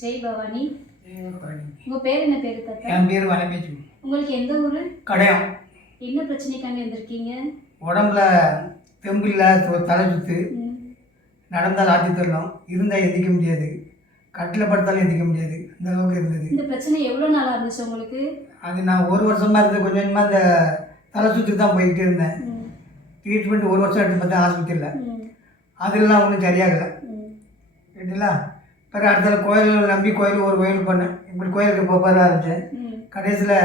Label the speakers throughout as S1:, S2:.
S1: ஜெய் பவானி. உங்க பேர் என்ன பேரு தாத்தா?
S2: என் பேர் வனமேஜி
S1: உங்களுக்கு எந்த ஊரு?
S2: கடையம்.
S1: என்ன பிரச்சனைக்காண்டி வந்திருக்கீங்க?
S2: உடம்புல தெம்பு இல்லை தொ- தலை சுத்து. நடந்தால் ஆட்டி தரலாம். இருந்தால் எந்திக்க முடியாது. கட்டில் படுத்தாலும் எந்திக்க முடியாது. இந்த அளவுக்கு இருந்தது.
S1: இந்த பிரச்சனை எவ்வளவு நாளா இருந்துச்சு உங்களுக்கு?
S2: அது நான் ஒரு வருஷமா இருந்து கொஞ்சம் கொஞ்சமாக அந்த தலை சுத்துக்கு தான் போய்கிட்டே இருந்தேன். ட்ரீட்மெண்ட் ஒரு வருஷம் எடுத்து பார்த்தேன்
S1: ம்,
S2: அதெல்லாம் ஒன்றும் சரியாகலை.
S1: ம்.
S2: பிறகு அடுத்த கோயில் நம்பி கோயில் ஒரு கோயில் பண்ணேன். இப்படி கோயிலுக்கு போக ஆரம்பித்தேன்
S1: ம்,
S2: கடைசியில்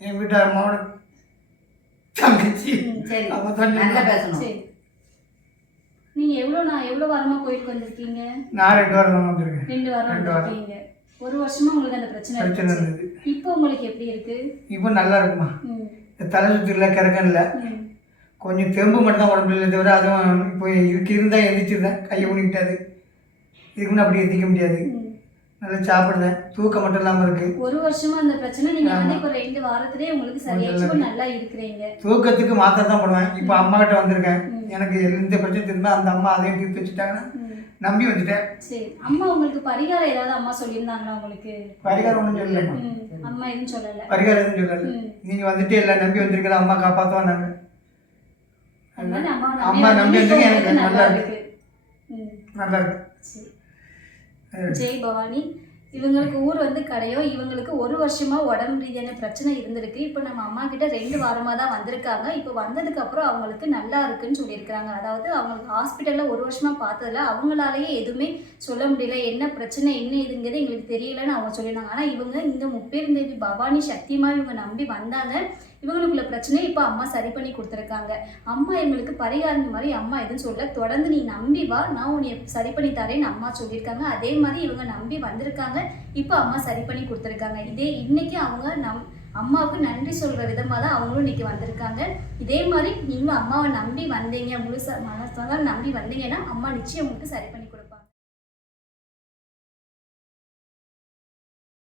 S2: என் வீட்டார் அம்மாவோட தங்கச்சி.
S1: ம், சரி.
S2: அவ தான்
S3: நல்லா பேசணும்.
S1: சரி. நீங்க எவ்வளவு நான் எவ்வளவு வாரமா கோயிலுக்கு வந்திருக்கீங்க?
S2: நான் ரெண்டு வாரம் தான் வந்திருக்கேன்.
S1: ரெண்டு வாரம். வந்திருக்கீங்க. ஒரு வருஷமா உங்களுக்கு அந்த பிரச்சனை
S2: பிரச்சனை
S1: இருந்துச்சு
S2: இருந்தது.
S1: இப்போ உங்களுக்கு எப்படி இருக்கு?
S2: இப்போ நல்லா இருக்குமா? தலை சுத்து இல்லை கிறக்கம் இல்லை. கொஞ்சம் தெம்பு மட்டும் தான் உடம்புல இல்லை தவிர அதுவும் இப்போ இதுக்கு இருந்தால் எந்திரிச்சிருந்தேன். கையை ஊனிக்கிட்டாது இதுக்கு முன்னே அப்படி எந்திக்க முடியாது. நல்லா சாப்பிடுதேன் தூக்கம் மட்டும் இல்லாமல் இருக்குது
S1: ஒரு வருஷமா அந்த பிரச்சனை நீங்க வந்து. இப்ப ரெண்டு வாரத்திலேயே உங்களுக்கு சரியாச்சு நல்லா இருக்கிறீங்க.
S2: தூக்கத்துக்கு மாத்திரை தான் போடுவேன். இப்போ அம்மா கிட்ட வந்திருக்கேன். எனக்கு எந்த பிரச்சனை இருந்தால் அந்த அம்மா அதையும் தீர்த்து வச்சுட்டாங்கன்னா. நம்பி வந்துட்டேன்.
S1: சரி. அம்மா உங்களுக்கு பரிகாரம் ஏதாவது அம்மா சொல்லியிருந்தாங்களா உங்களுக்கு?
S2: பரிகாரம் ஒன்றும் சொல்லலைம்மா
S1: ம், அம்மா எதுவும் சொல்லல.
S2: பரிகாரம் எதுவும் சொல்லலை.
S1: ம்.
S2: நீங்கள் வந்துட்டு எல்லாம் நம்பி வந்திருக்கல அம்மா காப்பாற்றுவாங்க
S1: அம்மா
S2: நம்பி
S1: உங்களுக்கு
S2: எனக்கு
S1: நல்லா இருக்கு.
S2: நல்லா இருக்கு.
S1: சரி. ஜெய் பவானி. இவங்களுக்கு ஊர் வந்து கடையோ இவங்களுக்கு ஒரு வருஷமா உடம்பு ரீதியான பிரச்சனை இருந்திருக்கு. இப்போ நம்ம அம்மா கிட்ட ரெண்டு வாரமா தான் வந்திருக்காங்க. இப்போ வந்ததுக்கு அப்புறம் அவங்களுக்கு நல்லா இருக்குன்னு சொல்லியிருக்காங்க அதாவது அவங்களுக்கு ஹாஸ்பிட்டல்ல ஒரு வருஷமா பார்த்ததுல அவங்களாலேயே எதுவுமே சொல்ல முடியல. என்ன பிரச்சனை என்ன இதுங்கிறது எங்களுக்கு தெரியலன்னு அவங்க சொல்லியிருந்தாங்க. ஆனால் இவங்க இந்த முப்பெருந்தேவி பவானி சக்திமா இவங்க நம்பி வந்தாங்க. இவங்களுக்குள்ள பிரச்சனை இப்போ அம்மா சரி பண்ணி கொடுத்துருக்காங்க. அம்மா எங்களுக்கு பரிகாரம் மாதிரி அம்மா எதுவும் சொல்ல தொடர்ந்து நீ நம்பி வா. நான் உன்னை சரி பண்ணி தரேன்னு அம்மா சொல்லியிருக்காங்க. அதே மாதிரி இவங்க நம்பி வந்திருக்காங்க. இப்போ அம்மா சரி பண்ணி கொடுத்துருக்காங்க. இதே இன்னைக்கு அவங்க நம் அம்மாவுக்கு நன்றி சொல்கிற விதமாக தான் அவங்களும் இன்னைக்கு வந்திருக்காங்க. இதே மாதிரி நீங்களும் அம்மாவை நம்பி வந்தீங்க. முழுசா மனசாக நம்பி வந்தீங்கன்னா அம்மா நிச்சயம் உங்களுக்கு சரி பண்ணி